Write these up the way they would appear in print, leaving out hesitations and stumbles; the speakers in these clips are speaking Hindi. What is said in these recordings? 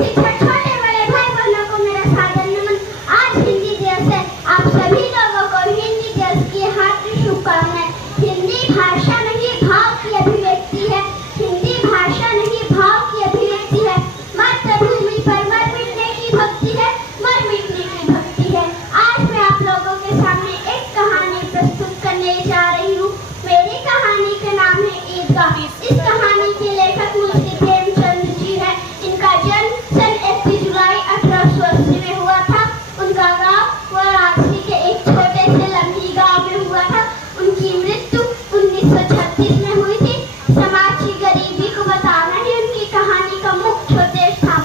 छोटे बड़े भाई बहनों को मेरा सादर नमन। आज हिंदी दिवस है, आप सभी लोगों को हिंदी दिवस की हार्दिक शुभकामनाएं। हिंदी भाषा नहीं भाव की अभिव्यक्ति है, हिंदी भाषा नहीं भाव की अभिव्यक्ति है। मातृभूमि पर मर मिटने की भक्ति है, मर मिटने की भक्ति है। आज मैं आप लोगों के सामने एक कहानी प्रस्तुत करने जा रही हूँ। मेरी कहानी का नाम है ईदगाह। इस कहानी के लेखक मुंशी प्रेमचंद जी है। इनका जन्म सन 31 जुलाई 1880 में हुआ था। उनका गांव वाराणसी के एक छोटे से लम्ही गांव में हुआ था। उनकी मृत्यु 1936 में हुई थी। समाज की गरीबी को बताना ही उनकी कहानी का मुख्य उद्देश्य था।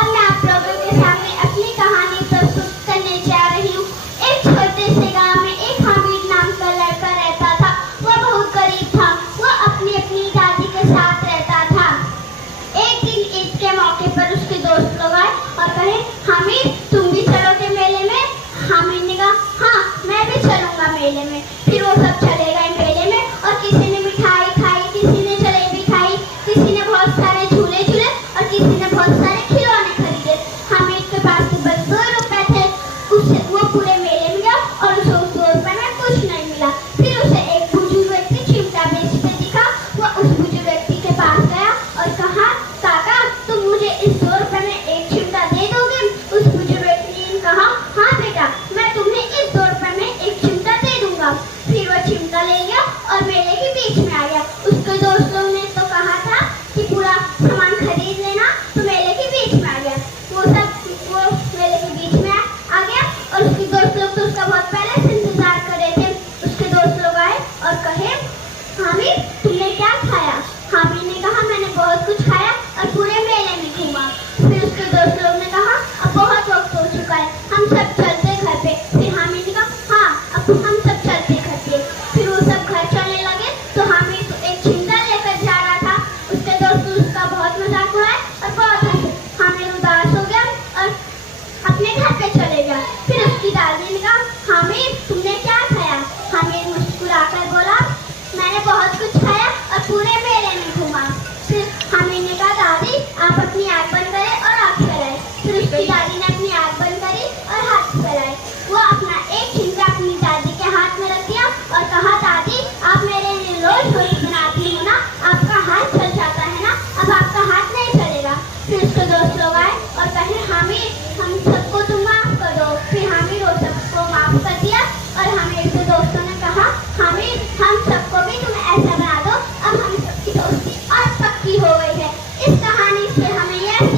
अब मैं आप लोगों के सामने अपनी कहानी प्रस्तुत करने जा रही हूँ। एक छोटे से गांव में एक हामिद नाम का लड़का रहता था। वह बहुत गरीब था। वह अपनी अपनी दादी के साथ रहता था। एक दिन ईद के मौके पर उसके दोस्त लोग आए और कहे, हामिद तुम भी चलोगे मेले में? हामिद ने कहा, हाँ मैं भी चलूंगा मेले में। फिर वो सब चले गए मेले में और किसी ने मिठाई खाई, किसी ने जलेबी खाई, किसी ने बहुत सारे झूले झूले और किसी ने बहुत सारे